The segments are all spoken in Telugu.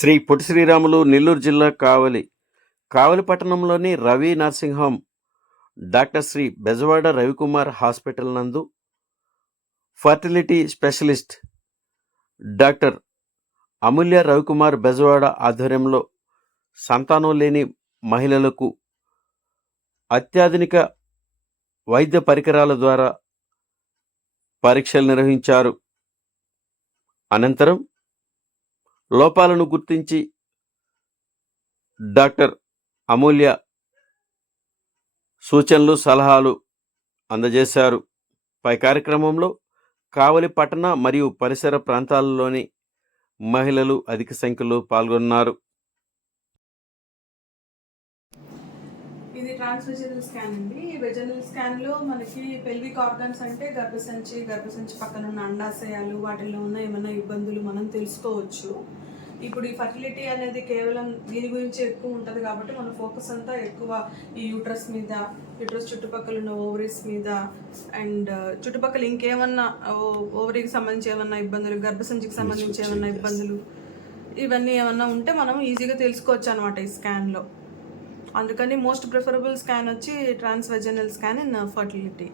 శ్రీ పొట్టి శ్రీరాములు నెల్లూరు జిల్లా కావలి కావలి పట్టణంలోని Ravi nursing home doctor Shri Bezawada Ravikumar hospital నందు fertility specialist doctor Amulya Ravikumar Bezawada ఆధ్వర్యంలో సంతానం లేని మహిళలకు అత్యాధునిక వైద్య పరికరాల ద్వారా పరీక్షలు నిర్వహించారు. అనంతరం లోపాలను గుర్తించి డాక్టర్ అమూల్య సూచనలు సలహాలు అందజేశారు. పై కార్యక్రమంలో కావలి పట్టణ మరియు పరిసర ప్రాంతాలలోని మహిళలు అధిక సంఖ్యలో పాల్గొన్నారు. ఇది ట్రాన్స్వెజనల్ స్కాన్ అండి. ఈ వెజనల్ స్కాన్లో మనకి పెల్విక్ ఆర్గన్స్ అంటే గర్భసంచి గర్భసంచి పక్కన ఉన్న అండాశయాలు వాటిల్లో ఉన్న ఏమైనా ఇబ్బందులు మనం తెలుసుకోవచ్చు. ఇప్పుడు ఈ ఫర్టిలిటీ అనేది కేవలం దీని గురించి ఎక్కువ ఉంటుంది కాబట్టి మన ఫోకస్ అంతా ఎక్కువ ఈ యూట్రస్ మీద యూట్రస్ చుట్టుపక్కల ఉన్న ఓవరీస్ మీద అండ్ చుట్టుపక్కల ఇంకేమన్నా ఓవరీకి సంబంధించి ఏమన్నా ఇబ్బందులు గర్భసంచికి సంబంధించి ఏమన్నా ఇబ్బందులు ఇవన్నీ ఏమన్నా ఉంటే మనం ఈజీగా తెలుసుకోవచ్చు అనమాట ఈ స్కాన్లో అందుకని మోస్ట్ ప్రిఫరబుల్ స్కాన్ వచ్చి ట్రాన్స్వెజనల్ స్కాన్ ఇన్ ఫర్టిలిటీ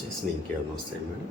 చేసిన ఇంకేమైనా వస్తాయి మేడం?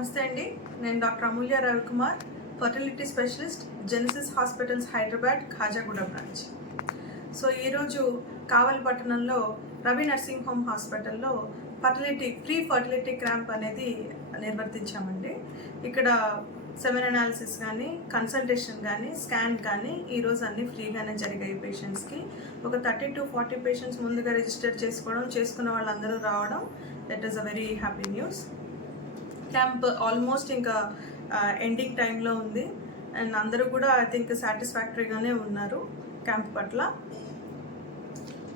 నమస్తే అండి. నేను doctor Amulya Ravikumar fertility specialist Genesis hospitals Hyderabad Khajaguda branch so ఈరోజు కావలి పట్టణంలో రవి నర్సింగ్ హోమ్ హాస్పిటల్లో ఫర్టిలిటీ ఫ్రీ ఫర్టిలిటీ క్యాంప్ అనేది నిర్వర్తించామండి. ఇక్కడ సెమెన్ అనాలిసిస్ కానీ కన్సల్టేషన్ కానీ స్కాన్ కానీ ఈరోజు అన్నీ ఫ్రీగానే జరిగాయి పేషెంట్స్కి. ఒక థర్టీ టు ఫార్టీ పేషెంట్స్ ముందుగా రిజిస్టర్ చేసుకోవడం చేసుకున్న వాళ్ళందరూ రావడం that is a very happy news. Camp almost ఇంకా ఎండింగ్ టైంలో ఉంది. అండ్ అందరూ కూడా ఐ థింక్ సాటిస్ఫాక్టరీగానే ఉన్నారు క్యాంప్ పట్ల.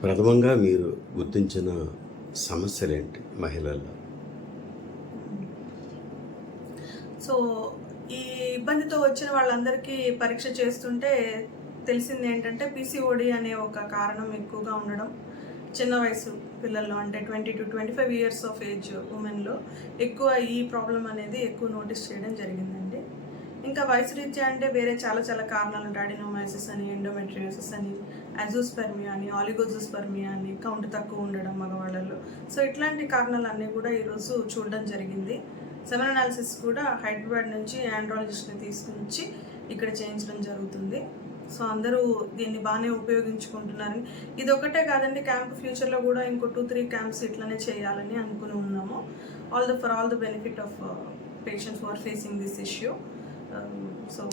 ప్రథమంగా మీరు గుర్తించిన సమస్యలేంటి మహిళల్లో? సో ఈ ఇబ్బందితో వచ్చిన వాళ్ళందరికీ పరీక్ష చేస్తుంటే తెలిసింది ఏంటంటే పీసీఓడి అనే ఒక కారణం ఎక్కువగా ఉండడం. చిన్న వయసు పిల్లల్లో అంటే twenty to twenty five years of age ఉమెన్లో ఎక్కువ ఈ ప్రాబ్లం అనేది ఎక్కువ నోటీస్ చేయడం జరిగిందండి. ఇంకా వయసు రీత్యా అంటే వేరే చాలా చాలా కారణాలు ఉంటాయి. అడినోమైసిస్ అని ఎండోమెట్రియోసిస్ అని అజోస్పెర్మియా అని ఆలిగోజోస్పెర్మియా అని కౌంట్ తక్కువ ఉండడం మగవాళ్ళలో సో ఇట్లాంటి కారణాలన్నీ కూడా ఈరోజు చూడడం జరిగింది. సెవెన్ అనాలిసిస్ కూడా హైదరాబాద్ నుంచి ఆండ్రాలజిస్ట్ని తీసుకుని వచ్చి ఇక్కడ చేయించడం జరుగుతుంది. సో అందరూ దీన్ని బాగానే ఉపయోగించుకుంటున్నారని. ఇది ఒకటే కాదండి క్యాంప్ ఫ్యూచర్లో కూడా ఇంకో టూ త్రీ క్యాంప్స్ ఇట్లానే చేయాలని అనుకుని ఉన్నాము. All the for all the benefit of patients who are facing this issue so